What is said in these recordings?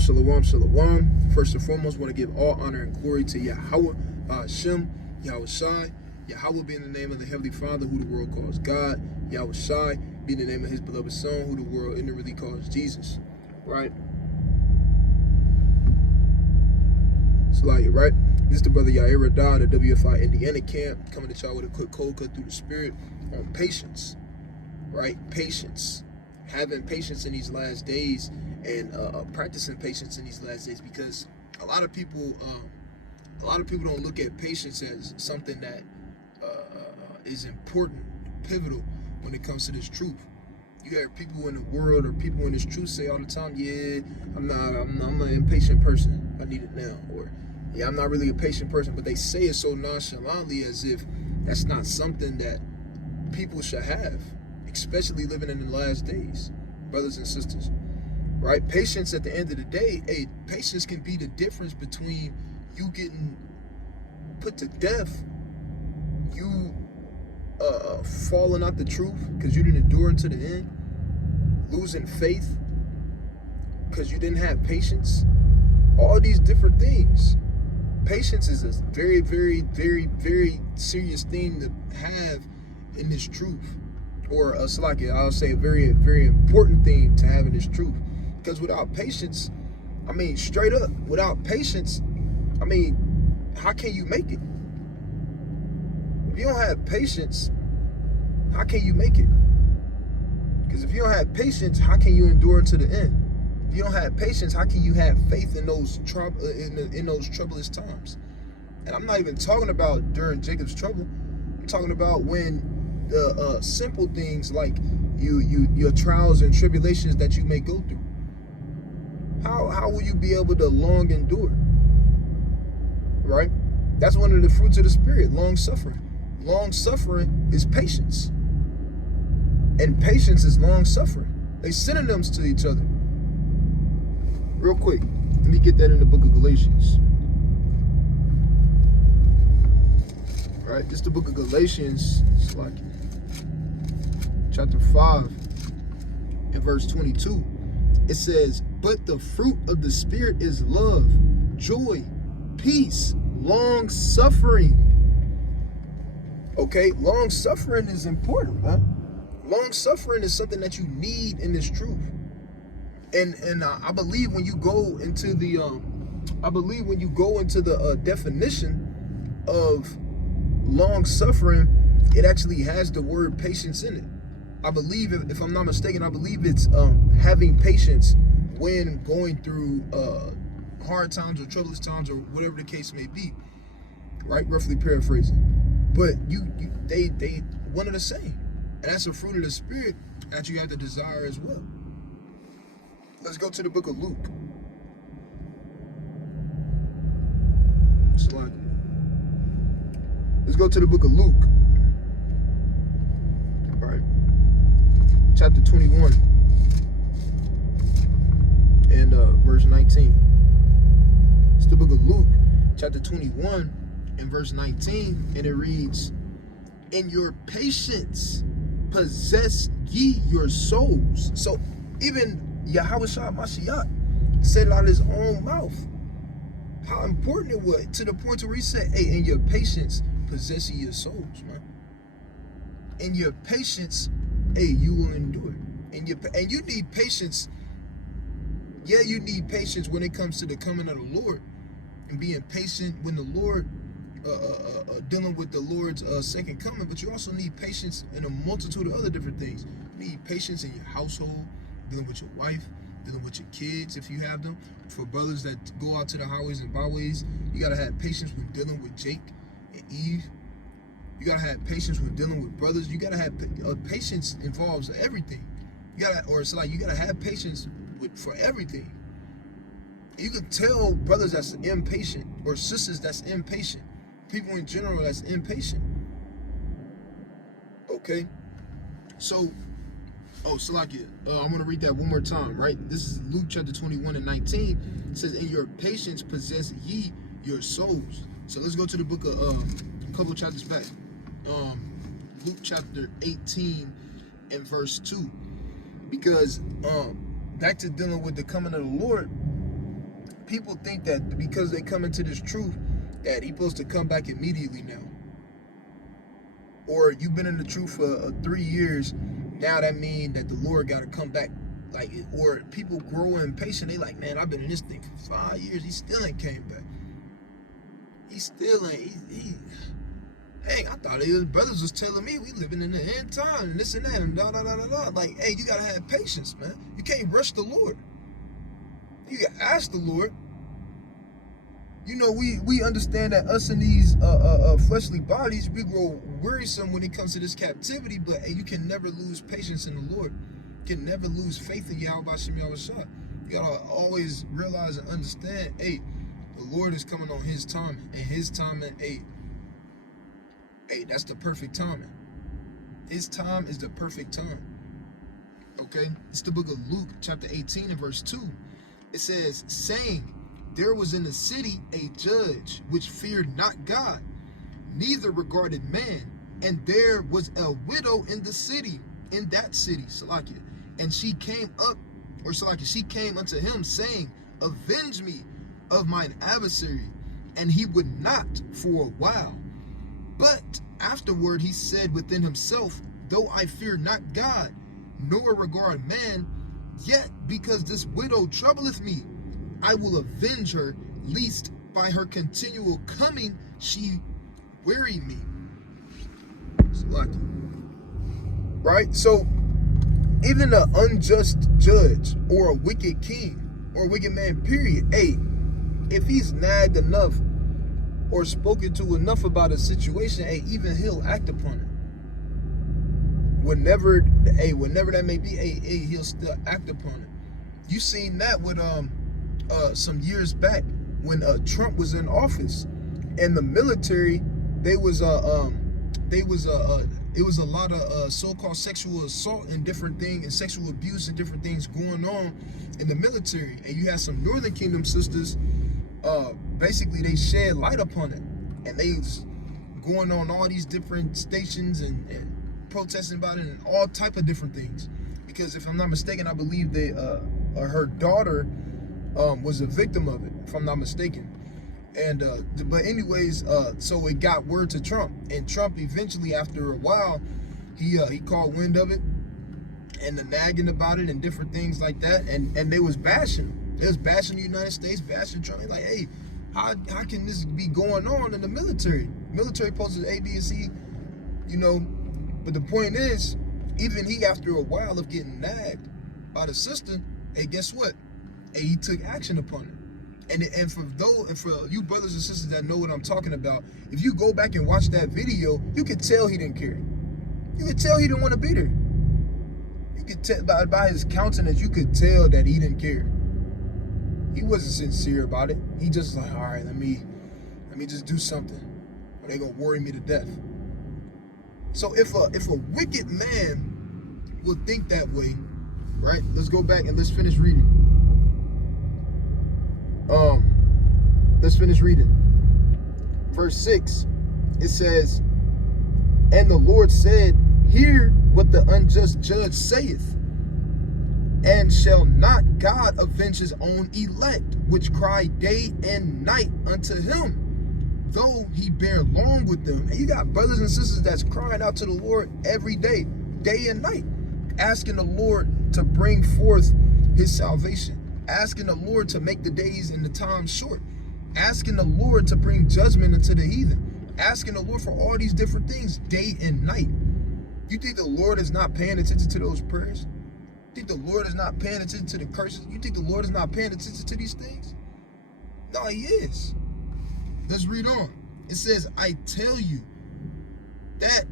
Shalom, shalom. First and foremost, want to give all honor and glory to Yahweh, Hashem, Yahweh Shai. Yahweh being the name of the Heavenly Father, who the world calls God. Yahweh Shai being the name of His beloved Son, who the world ignorantly calls Jesus. Right? Salaya, right? This is the brother Yair Radha, the WFI Indiana camp, coming to y'all with a quick cold cut through the spirit on patience. Right? Patience. Having patience in these last days and practicing patience in these last days, because a lot of people don't look at patience as something that is important, pivotal when it comes to this truth. You hear people in the world or people in this truth say all the time, yeah, I'm an impatient person, I need it now, or yeah, I'm not really a patient person, but they say it so nonchalantly as if that's not something that people should have, especially living in the last days, brothers and sisters. Right? Patience at the end of the day, patience can be the difference between you getting put to death, you falling out the truth because you didn't endure unto the end, losing faith because you didn't have patience, all these different things. Patience is a very, very, very, very serious thing to have in this truth. Or I'll say a very, very important thing to have in this truth. Because without patience, straight up, without patience, how can you make it? If you don't have patience, how can you make it? Because if you don't have patience, how can you endure to the end? If you don't have patience, how can you have faith in those troublous times? And I'm not even talking about during Jacob's trouble. I'm talking about when the simple things like your trials and tribulations that you may go through. How will you be able to long endure? Right? That's one of the fruits of the Spirit, long suffering. Long suffering is patience. And patience is long suffering. They synonyms to each other. Real quick, let me get that in the book of Galatians. Right? This is the book of Galatians. It's like chapter 5 and verse 22. It says, but the fruit of the Spirit is love, joy, peace, long suffering. Okay, long suffering is important, man. Long suffering is something that you need in this truth. And I believe when you go into the definition of long suffering, it actually has the word patience in it. I believe, if I'm not mistaken, I believe it's having patience when going through hard times or troublous times or whatever the case may be, right? Roughly paraphrasing. But they one of the same, and that's a fruit of the Spirit that you have to desire as well. Let's go to the book of Luke. Let's go to the book of Luke. All right. Chapter 21 and verse 19. It's the book of Luke, chapter 21 and verse 19, and it reads, in your patience possess ye your souls. So even Yahweh Shah Mashiach said it out of his own mouth how important it was, to the point where he said, hey, in your patience possess ye your souls, man. In your patience, hey, you will endure. And you need patience. Yeah, you need patience when it comes to the coming of the Lord and being patient when the Lord, dealing with the Lord's second coming. But you also need patience in a multitude of other different things. You need patience in your household, dealing with your wife, dealing with your kids if you have them. For brothers that go out to the highways and byways, you gotta have patience when dealing with Jake and Eve. You gotta have patience when dealing with brothers. You gotta have patience involves everything. You gotta have patience for everything. You can tell brothers that's impatient or sisters that's impatient, people in general that's impatient. Okay, so Salakia, I'm gonna read that one more time. Right, this is Luke chapter 21 and 19. It says, "In your patience possess ye your souls." So let's go to the book of a couple chapters back. Luke chapter 18 and verse 2, because back to dealing with the coming of the Lord. people think that because they come into this truth, that he's supposed to come back immediately now. Or you've been in the truth for 3 years, now that means that the Lord got to come back. Like, or people grow impatient. They like, man, I've been in this thing for 5 years. He still ain't came back. He still ain't. Dang, I thought his brothers was telling me we living in the end time and this and that and da da da da da. Like, hey, you gotta have patience, man. You can't rush the Lord. You gotta ask the Lord. You know, we understand that us in these fleshly bodies, we grow wearisome when it comes to this captivity, but hey, you can never lose patience in the Lord. You can never lose faith in Yahweh Shem Yahushua. You gotta always realize and understand, hey, the Lord is coming on his timing, and his timing, hey, that's the perfect timing. His time is the perfect time. Okay? It's the book of Luke, chapter 18 and verse 2. It says, saying, there was in the city a judge which feared not God, neither regarded man. And there was a widow in the city, in that city, Salakia. And she came up, or Salakia, she came unto him, saying, avenge me of mine adversary. And he would not for a while. But afterward he said within himself, though I fear not God, nor regard man, yet because this widow troubleth me, I will avenge her, lest by her continual coming she weary me. Right? So, even an unjust judge or a wicked king or a wicked man, period, hey, if he's nagged enough or spoken to enough about a situation, hey, even he'll act upon it. Whenever that may be, hey, he'll still act upon it. You seen that with some years back when Trump was in office, and the military, it was a lot of so-called sexual assault and different things, and sexual abuse and different things going on in the military. And you had some Northern Kingdom sisters, basically they shed light upon it, and they was going on all these different stations and protesting about it and all type of different things. Because if I'm not mistaken, I believe they her daughter was a victim of it, if I'm not mistaken. And but anyways, so it got word to Trump, and Trump eventually, after a while, he caught wind of it and the nagging about it and different things like that, and they was bashing. They was bashing the United States, bashing Trump. Like, hey, how can this be going on in the military? Military posted A, B, and C, you know. But the point is, even he, after a while of getting nagged by the sister, hey, guess what? Hey, he took action upon it. And for you brothers and sisters that know what I'm talking about, if you go back and watch that video, you could tell he didn't care. You could tell he didn't want to be there. You could tell by his countenance, you could tell that he didn't care. He wasn't sincere about it. He just like, all right, let me just do something, or they gonna worry me to death. So if a wicked man will think that way, right? Let's go back and let's finish reading. Let's finish reading. Verse 6, it says, and the Lord said, hear what the unjust judge saith. And shall not God avenge his own elect, which cry day and night unto him, though he bear long with them? And you got brothers and sisters that's crying out to the Lord every day, day and night, asking the Lord to bring forth his salvation, asking the Lord to make the days and the times short, asking the Lord to bring judgment unto the heathen, asking the Lord for all these different things day and night. You think the Lord is not paying attention to those prayers? You think the Lord is not paying attention to the curses? You think the Lord is not paying attention to these things? No, he is. Let's read on. It says, I tell you that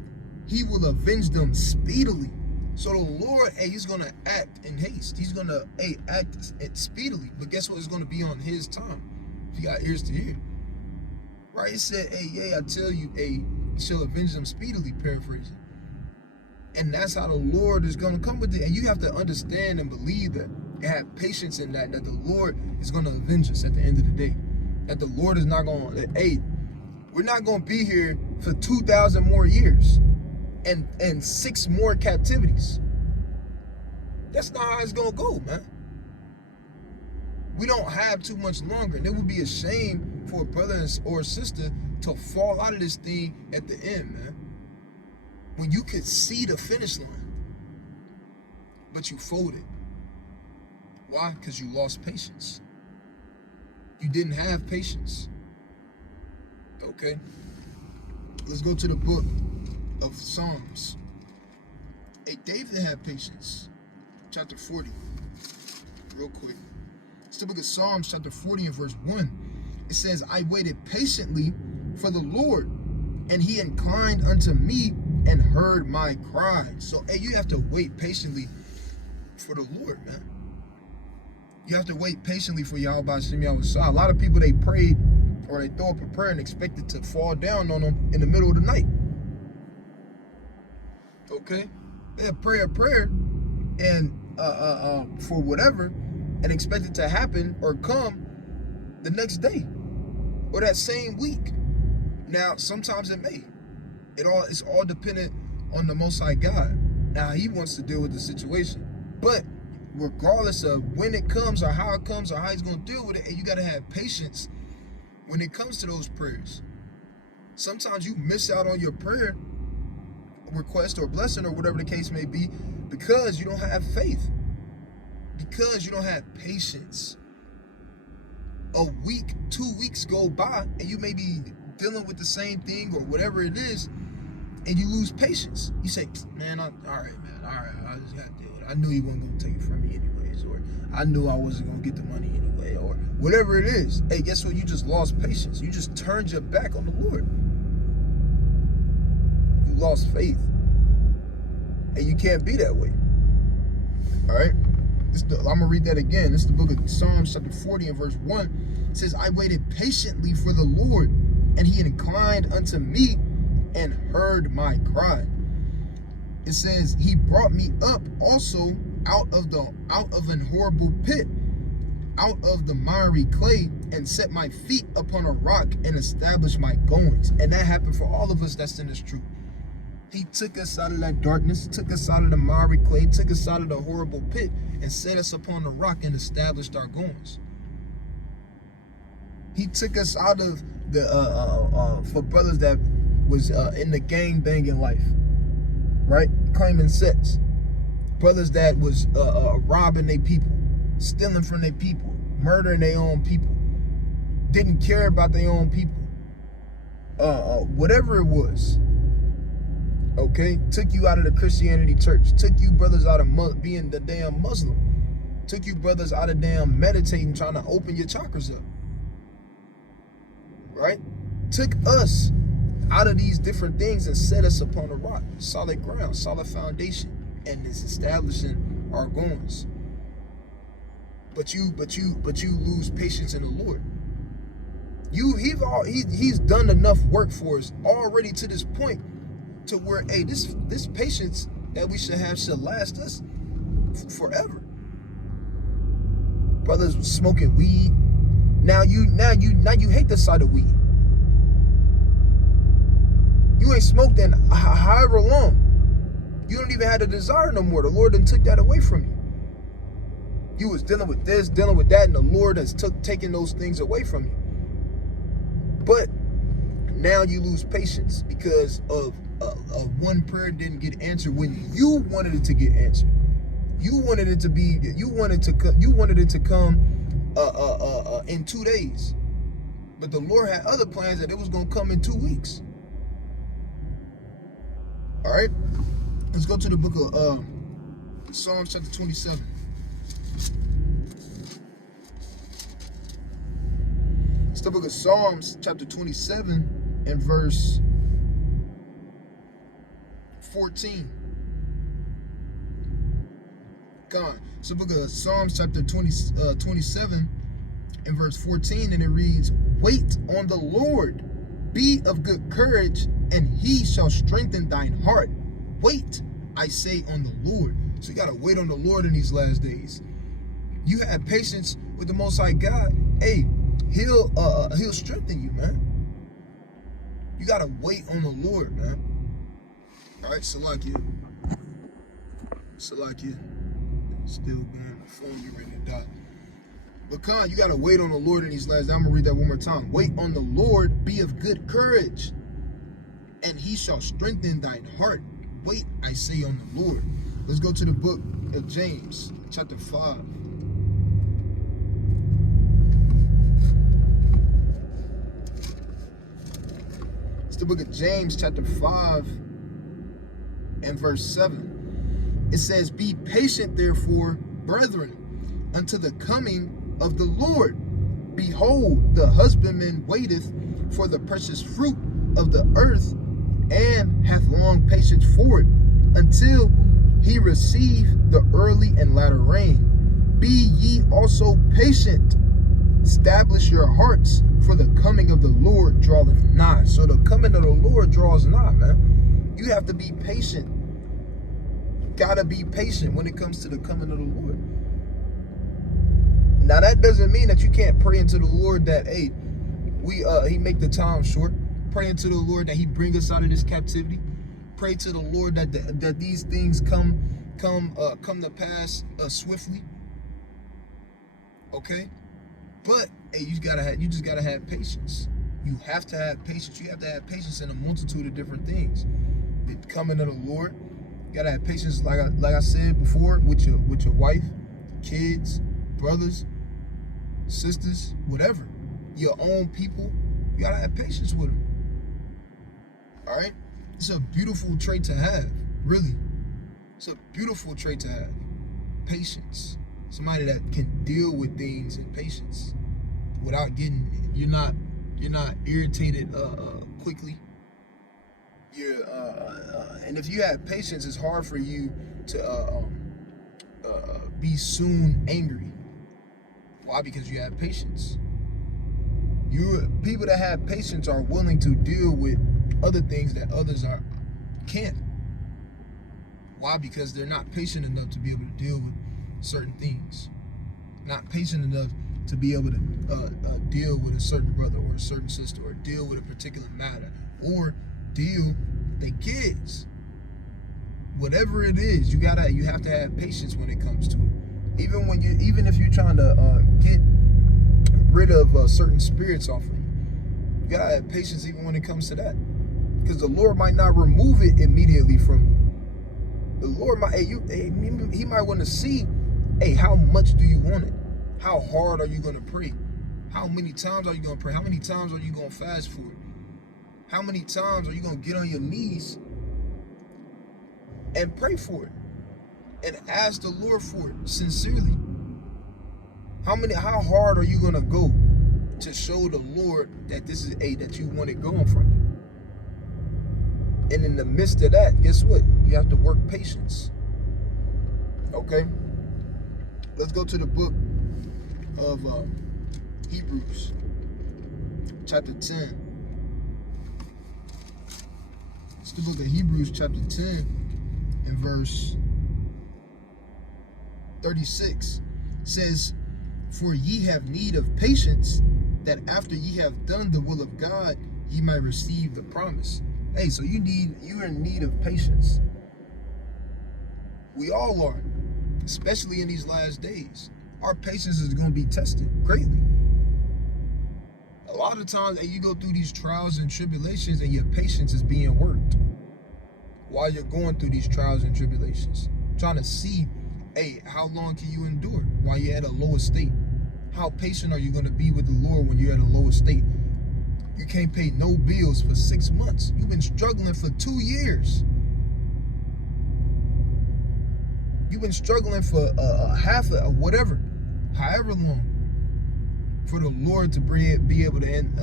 he will avenge them speedily. So the Lord, hey, he's going to act in haste. He's going to, hey, act speedily. But guess what? It's going to be on his time. If you got ears to hear. Right? It said, hey, yeah, I tell you, hey, he shall avenge them speedily, paraphrasing. And that's how the Lord is going to come with it. And you have to understand and believe that, and have patience in that the Lord is going to avenge us at the end of the day. That the Lord is not going to, hey, we're not going to be here for 2,000 more years and 6 more captivities. That's not how it's going to go, man. We don't have too much longer. And it would be a shame for a brother or a sister to fall out of this thing at the end, man. When you could see the finish line, but you folded. Why? Because you lost patience. You didn't have patience. Okay? Let's go to the book of Psalms. Hey, David had patience. Chapter 40. Real quick. It's the book of Psalms, chapter 40 and verse 1. It says, I waited patiently for the Lord, and he inclined unto me and heard my cry. So, hey, you have to wait patiently for the Lord, man. You have to wait patiently for Yahweh Shem Yahweh. A lot of people, they prayed or they throw up a prayer and expect it to fall down on them in the middle of the night. Okay? They'll pray a prayer and for whatever and expect it to happen or come the next day or that same week. Now, sometimes it may. It's all dependent on the Most High God. Now, he wants to deal with the situation. But regardless of when it comes or how he's going to deal with it, and you got to have patience when it comes to those prayers. Sometimes you miss out on your prayer request or blessing or whatever the case may be because you don't have faith, because you don't have patience. A week, 2 weeks go by, and you may be dealing with the same thing or whatever it is, and you lose patience. You say, man, all right, I just got to deal with it. I knew he wasn't going to take it from me anyways, or I knew I wasn't going to get the money anyway, or whatever it is. Hey, guess what? You just lost patience. You just turned your back on the Lord. You lost faith. And you can't be that way. All right? I'm going to read that again. This is the book of Psalms, chapter 40 and verse 1. It says, I waited patiently for the Lord, and he inclined unto me and heard my cry. It says, he brought me up also out of an horrible pit, out of the miry clay, and set my feet upon a rock and established my goings. And that happened for all of us that's in this truth. He took us out of that darkness, took us out of the miry clay, took us out of the horrible pit, and set us upon the rock and established our goings. He took us out of the for brothers that was in the gang banging life, right? Claiming sex. Brothers that was robbing their people, stealing from their people, murdering their own people, didn't care about their own people. Whatever it was. Okay, took you out of the Christianity church, took you brothers out of being the damn Muslim, took you brothers out of damn meditating, trying to open your chakras up, right? Took us out of these different things and set us upon a rock, solid ground, solid foundation, and is establishing our goings. But you lose patience in the Lord. He's done enough work for us already to this point, to where, hey, this patience that we should have should last us forever. Brothers smoking weed. Now you hate the sight of weed. You ain't smoked in however long. You don't even have the desire no more. The Lord done took that away from you. You was dealing with this, dealing with that, and the Lord has taken those things away from you. But now you lose patience because of one prayer didn't get answered when you wanted it to get answered. You wanted it to come in 2 days, but the Lord had other plans that it was going to come in 2 weeks. All right, let's go to the book of Psalms chapter 27. It's the book of Psalms chapter 27 and verse 14. God. It's the book of Psalms chapter 27 and verse 14, and it reads, wait on the Lord, be of good courage, and he shall strengthen thine heart. Wait, I say, on the Lord. So you got to wait on the Lord in these last days. You have patience with the Most High God. Hey, he'll strengthen you, man. You got to wait on the Lord, man. All right, Salakia. Still going. My phone, you ready to die. Lacan, you got to wait on the Lord in these last days. I'm going to read that one more time. Wait on the Lord, be of good courage, and he shall strengthen thine heart. Wait, I say, on the Lord. Let's go to the book of James, chapter 5. It's the book of James, chapter 5, and verse 7. It says, be patient, therefore, brethren, unto the coming of the Lord. Behold, the husbandman waiteth for the precious fruit of the earth, and hath long patience for it, until he receive the early and latter rain. Be ye also patient. Establish your hearts, for the coming of the Lord draweth nigh. So the coming of the Lord draws nigh, man. You have to be patient. You gotta be patient when it comes to the coming of the Lord. Now that doesn't mean that you can't pray into the Lord that, hey, he make the time short. Pray into the Lord that he bring us out of this captivity. Pray to the Lord that these things come to pass swiftly. Okay, but hey, you just gotta have patience. You have to have patience. You have to have patience in a multitude of different things. The coming of the Lord, you gotta have patience, like I said before, with your wife, kids, brothers, sisters, whatever, your own people. You gotta have patience with them. All right, it's a beautiful trait to have, really. It's a beautiful trait to have. Patience. Somebody that can deal with things in patience without getting, you're not irritated quickly. And if you have patience, it's hard for you to be soon angry. Why? Because you have patience. People that have patience are willing to deal with other things that others can't. Why? Because they're not patient enough to be able to deal with certain things. Not patient enough to be able to deal with a certain brother or a certain sister, or deal with a particular matter, or deal with their kids. Whatever it is, you have to have patience when it comes to it. Even if you're trying to get rid of certain spirits off of you, you gotta have patience even when it comes to that, because the Lord might not remove it immediately from you. The Lord might, he might want to see, hey, how much do you want it? How hard are you going to pray? How many times are you going to pray? How many times are you going to fast for it? How many times are you going to get on your knees and pray for it and ask the Lord for it sincerely? How hard are you going to go to show the Lord that this is that you want it going from you? And in the midst of that, guess what? You have to work patience. Okay? Let's go to the book of Hebrews, chapter 10. It's the book of Hebrews, chapter 10, and verse 36. It says, for ye have need of patience, that after ye have done the will of God, ye might receive the promise. Hey, so you're in need of patience. We all are, especially in these last days. Our patience is going to be tested greatly. A lot of times, you go through these trials and tribulations, and your patience is being worked while you're going through these trials and tribulations, trying to see, hey, how long can you endure while you're at a lower state? How patient are you going to be with the Lord when you're at a lower state? You can't pay no bills for 6 months. You've been struggling for 2 years. You've been struggling for however long, for the Lord to be able to end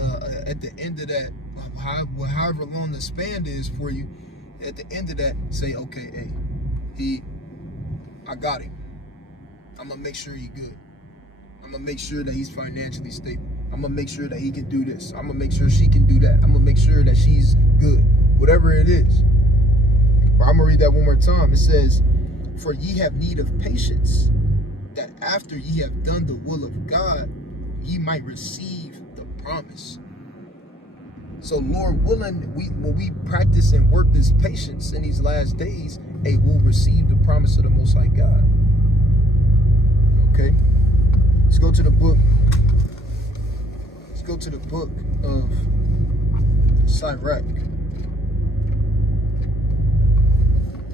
at the end of that, however long the span is for you. At the end of that, say, okay, hey, I got him. I'm gonna make sure he's good. I'm gonna make sure that he's financially stable. I'm gonna make sure that he can do this. I'm gonna make sure she can do that. I'm gonna make sure that she's good. Whatever it is. I'm gonna read that one more time. It says, for ye have need of patience, that after ye have done the will of God, ye might receive the promise. So Lord willing, when we practice and work this patience in these last days, we'll receive the promise of the Most High God. Okay? Let's go to the book. Let's go to the book of Sirach.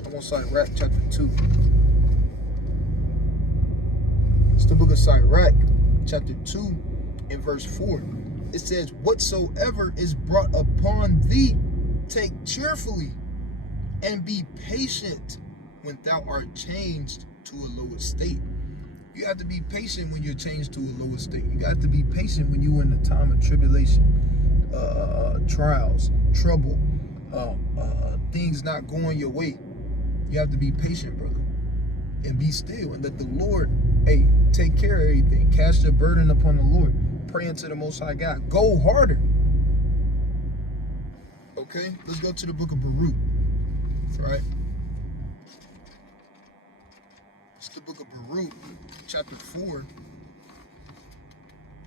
I'm on Sirach chapter 2. It's the book of Sirach chapter 2 and verse 4. It says, whatsoever is brought upon thee, take cheerfully, and be patient when thou art changed to a lower state. You have to be patient when you're changed to a lower state. You got to be patient when you're in the time of tribulation, trials, trouble, things not going your way. You have to be patient, brother, and be still, and let the Lord, take care of everything. Cast your burden upon the Lord. Pray unto the Most High God. Go harder. Okay, let's go to the book of Baruch. Right? It's the book of Baruch, chapter 4.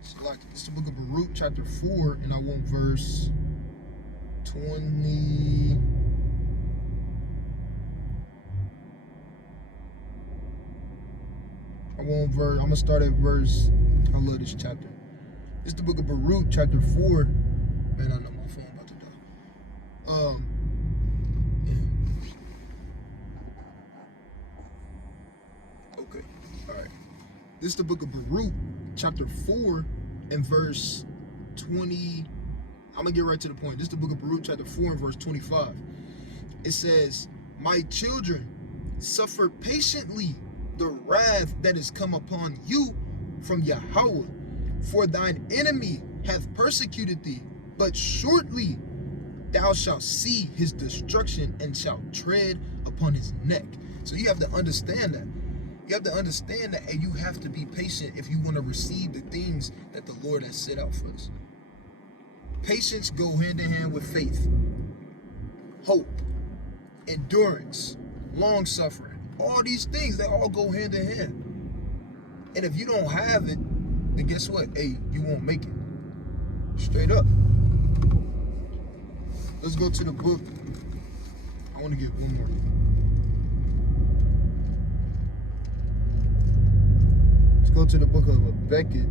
It's the book of Baruch, chapter 4, and I want verse 20. I'm gonna start at verse. I love this chapter. It's the book of Baruch, chapter 4. Man, I know my phone about to die. Okay, all right. This is the book of Baruch, chapter 4, and verse 20. I'm gonna get right to the point. This is the book of Baruch, chapter 4, and verse 25. It says, my children, suffer patiently the wrath that is come upon you from Yahweh. For thine enemy hath persecuted thee, but shortly thou shalt see his destruction and shalt tread upon his neck. So you have to understand that. You have to understand that, and you have to be patient if you want to receive the things that the Lord has set out for us. Patience go hand in hand with faith, hope, endurance, long suffering. All these things, they all go hand in hand. And if you don't have it, then guess what? You won't make it. Straight up. Let's go to the book. I want to get one more. Let's go to the book of Habakkuk.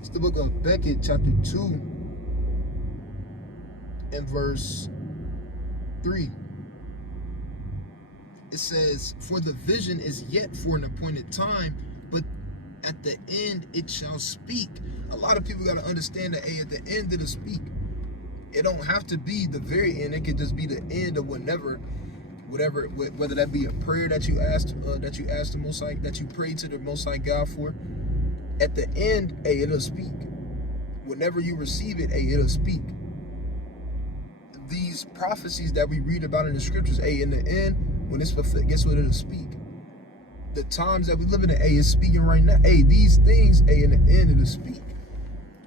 It's the book of Habakkuk, chapter 2, and verse 3. It says, for the vision is yet for an appointed time, but at the end it shall speak. A lot of people got to understand that at the end it'll speak. It don't have to be the very end. It could just be the end of whatever, whether that be a prayer that you asked the Most High, that you prayed to the Most High God for. At the end, it'll speak. Whenever you receive it, it'll speak. These prophecies that we read about in the scriptures, in the end, when it's fulfilled, guess what? It'll speak. The times that we live in, it's speaking right now. These things, in the end, it'll speak.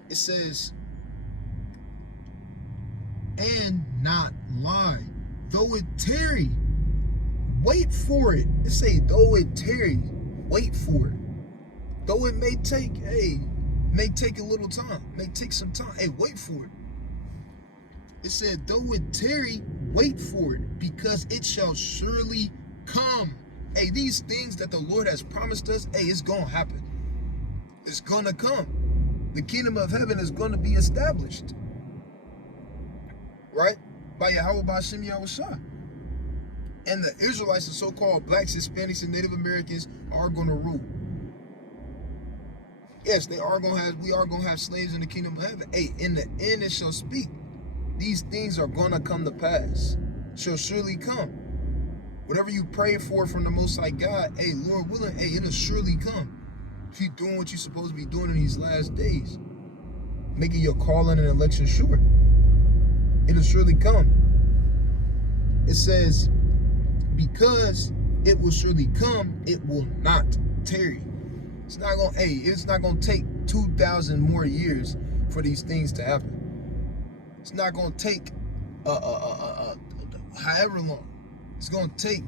It says, and not lie. Though it tarry, wait for it. It say, though it tarry, wait for it. Though it may take a little time, may take some time. Wait for it. It said, though it tarry, wait for it, because it shall surely come. These things that the Lord has promised us, it's gonna happen. It's gonna come. The kingdom of heaven is gonna be established. Right? By Yahweh, by Hashem Yahushua. And the Israelites, the so-called blacks, Hispanics, and Native Americans are gonna rule. Yes, we are gonna have slaves in the kingdom of heaven. In the end it shall speak. These things are gonna come to pass. Shall surely come. Whatever you pray for from the Most High God, Lord willing, it'll surely come. If you're doing what you're supposed to be doing in these last days, making your calling and election sure, it'll surely come. It says, because it will surely come, it will not tarry. It's not gonna take 2,000 more years for these things to happen. It's not gonna take however long. It's gonna take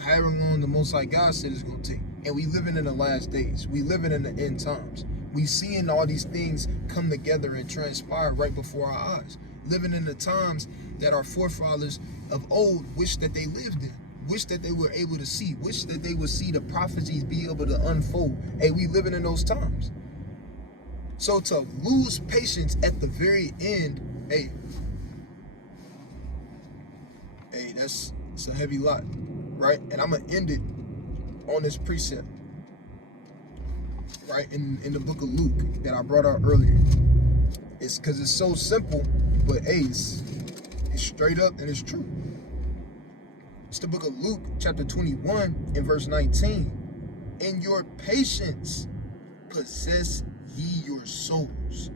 however long the Most High God said it's gonna take. And we living in the last days. We living in the end times. We seeing all these things come together and transpire right before our eyes. Living in the times that our forefathers of old wished that they lived in. wish that they were able to see, wish that they would see the prophecies be able to unfold. Hey, we living in those times. So to lose patience at the very end, hey, it's a heavy lot, right? And I'm gonna end it on this precept, right, in the book of Luke that I brought out earlier. It's because it's so simple, but hey, it's straight up and it's true. It's the book of Luke, chapter 21, and verse 19. In your patience, possess ye your souls.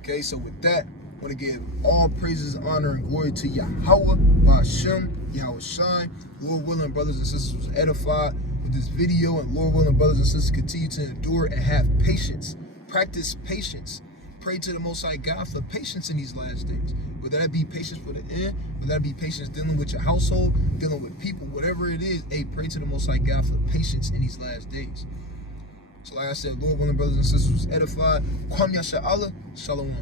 Okay, so with that, I want to give all praises, honor, and glory to Yahweh, Hashem, Yahweh Shai. Lord willing, brothers and sisters was edified with this video, and Lord willing, brothers and sisters continue to endure and have patience. Practice patience. Pray to the Most High God for patience in these last days. Whether that be patience for the end, whether that be patience dealing with your household, dealing with people, whatever it is, hey, pray to the Most High God for patience in these last days. So like I said, Lord willing, brothers and sisters was edified. Kwam Yasha Allah, Shalom.